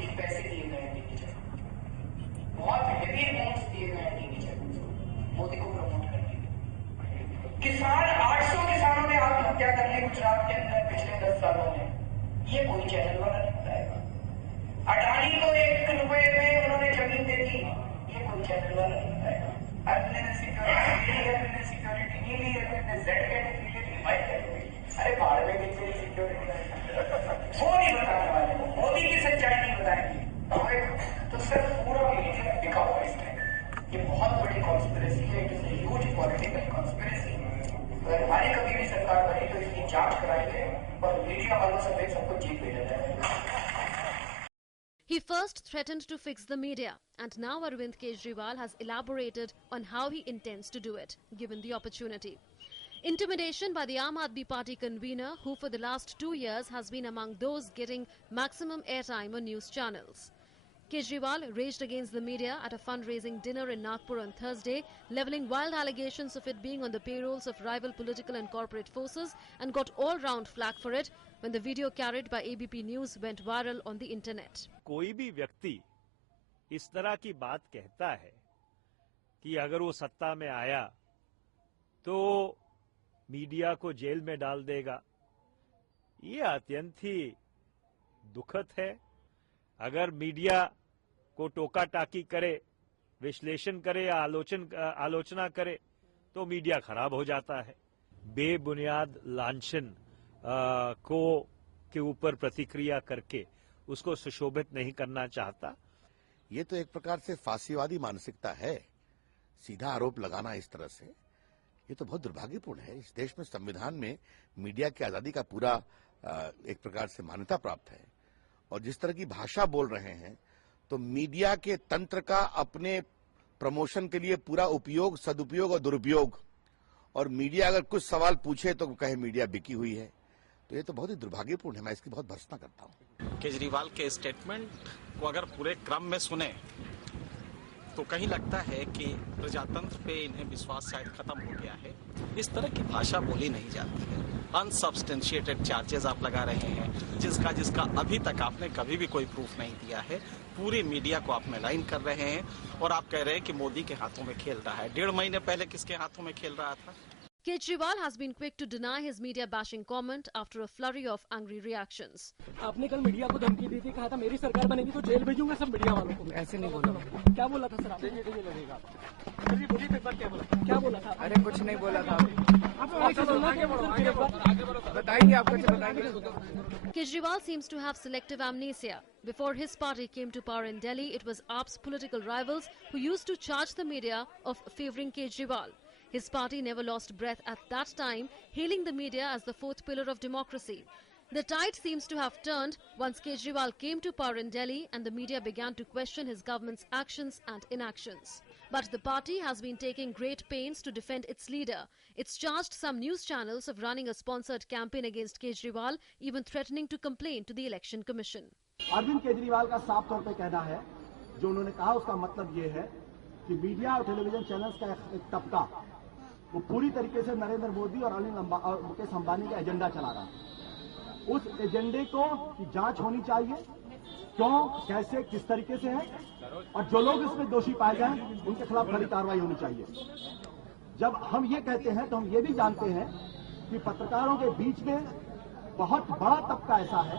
कोटी पैसे दिए गए हैं टीवी चैनल, बहुत हेवी अमाउंट्स दिए गए हैं टीवी चैनल मोदी को प्रमोट करने के। किसान 800 किसानों ने आत्महत्या कर ली गुजरात के अंदर पिछले 10 सालों में, ये कोई चैनल वाला नहीं बताएगा। अडानी को 1 रुपए में उन्होंने जमीन दे दी, ये कोई चैनल वाला नहीं बताएगा। सिक्योरिटी नहीं ली, अरे बाढ़ में कितनी सिक्योरिटी वो नहीं बताने वाले, मोदी की सच्चाई नहीं बताएंगे। तो सर पूरा मीडिया बिका हुआ इस टाइम, ये बहुत बड़ी कॉन्स्पिरेसी है, it is a huge political conspiracy. अगर हमारी कभी भी सरकार बनी तो इसकी जांच कराएंगे और मीडिया वालों समेत सबको जेल भेजा जाएगा। He first threatened to fix the media, and now Arvind Kejriwal has elaborated on how he intends to do it, given the opportunity. Intimidation by the Aam Aadmi Party convener, who for the last 2 years has been among those getting maximum airtime on news channels. Kejriwal raged against the media at a fundraising dinner in Nagpur on Thursday, levelling wild allegations of it being on the payrolls of rival political and corporate forces, and got all-round flack for it when the video carried by ABP News went viral on the internet. कोई भी व्यक्ति इस तरह की बात कहता है कि अगर वो सत्ता में आया तो मीडिया को जेल में डाल देगा, ये अत्यंत ही दुखद है। अगर मीडिया को टोका टाकी करे, विश्लेषण करे या आलोचना करे तो मीडिया खराब हो जाता है। बेबुनियाद लांछन के ऊपर प्रतिक्रिया करके उसको सुशोभित नहीं करना चाहता। ये तो एक प्रकार से फांसीवादी मानसिकता है, सीधा आरोप लगाना इस तरह से, ये तो बहुत दुर्भाग्यपूर्ण है। इस देश में संविधान में मीडिया की आजादी का पूरा एक प्रकार से मान्यता प्राप्त है, और जिस तरह की भाषा बोल रहे हैं तो मीडिया के तंत्र का अपने प्रमोशन के लिए पूरा उपयोग, सदुपयोग और दुरुपयोग, और मीडिया अगर कुछ सवाल पूछे तो कहे मीडिया बिकी हुई है, तो ये तो बहुत ही दुर्भाग्यपूर्ण है। मैं इसकी बहुत भर्त्सना करता हूँ। केजरीवाल के स्टेटमेंट को अगर पूरे क्रम में सुने तो कहीं लगता है कि प्रजातंत्र पे इन्हें विश्वास शायद खत्म हो गया है। इस तरह की भाषा बोली नहीं जाती है। अनसब्सटेंशिएटेड चार्जेस आप लगा रहे हैं, जिसका अभी तक आपने कभी भी कोई प्रूफ नहीं दिया है। पूरी मीडिया को आप मेलाइन कर रहे हैं और आप कह रहे हैं कि मोदी के हाथों में खेल रहा है। 1.5 महीने पहले किसके हाथों में खेल रहा था? Kejriwal has been quick to deny his media-bashing comment after a flurry of angry reactions. आपने कल मीडिया को धमकी दी थी, कहा था मेरी सरकार बनेगी तो जेल भेजूंगा सब मीडिया वालों को। ऐसे नहीं बोला। क्या बोला था सर आपने? लगेगा। बोलिए एक बार क्या बोला था? अरे कुछ नहीं बोला था। बताएंगे आपको, बताएंगे। Kejriwal seems to have selective amnesia. Before his party came to power in Delhi, it was AAP's political rivals who used to charge the media of favouring Kejriwal. His party never lost breath at that time, hailing the media as the fourth pillar of democracy. The tide seems to have turned once Kejriwal came to power in Delhi and the media began to question his government's actions and inactions. But the party has been taking great pains to defend its leader. It's charged some news channels of running a sponsored campaign against Kejriwal, even threatening to complain to the Election Commission. Arvind Kejriwal का साफ तौर पे कहना है, जो उन्होंने कहा उसका मतलब ये है कि मीडिया और टेलीविजन चैनल्स का एक तबका वो पूरी तरीके से नरेंद्र मोदी और मुकेश अंबानी का एजेंडा चला रहा है। उस एजेंडे को की जांच होनी चाहिए, क्यों, कैसे, किस तरीके से है, और जो लोग इसमें दोषी पाए जाएं उनके खिलाफ कड़ी कार्रवाई होनी चाहिए। जब हम ये कहते हैं तो हम ये भी जानते हैं कि पत्रकारों के बीच में बहुत बड़ा तबका ऐसा है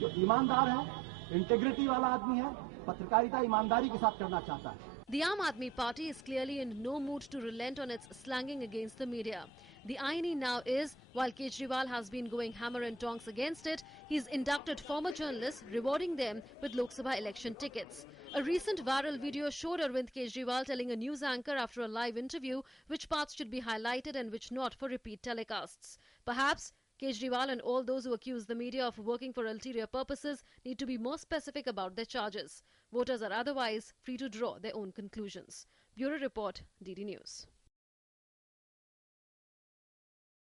जो ईमानदार है, इंटेग्रिटी वाला आदमी है, पत्रकारिता ईमानदारी के साथ करना चाहता है। The Aam Aadmi Party is clearly in no mood to relent on its slanging against the media. The irony now is, while Kejriwal has been going hammer and tongs against it, he's inducted former journalists, rewarding them with Lok Sabha election tickets. A recent viral video showed Arvind Kejriwal telling a news anchor after a live interview which parts should be highlighted and which not for repeat telecasts. Perhaps Kejriwal and all those who accuse the media of working for ulterior purposes need to be more specific about their charges. Voters are otherwise free to draw their own conclusions. Bureau Report, DD News.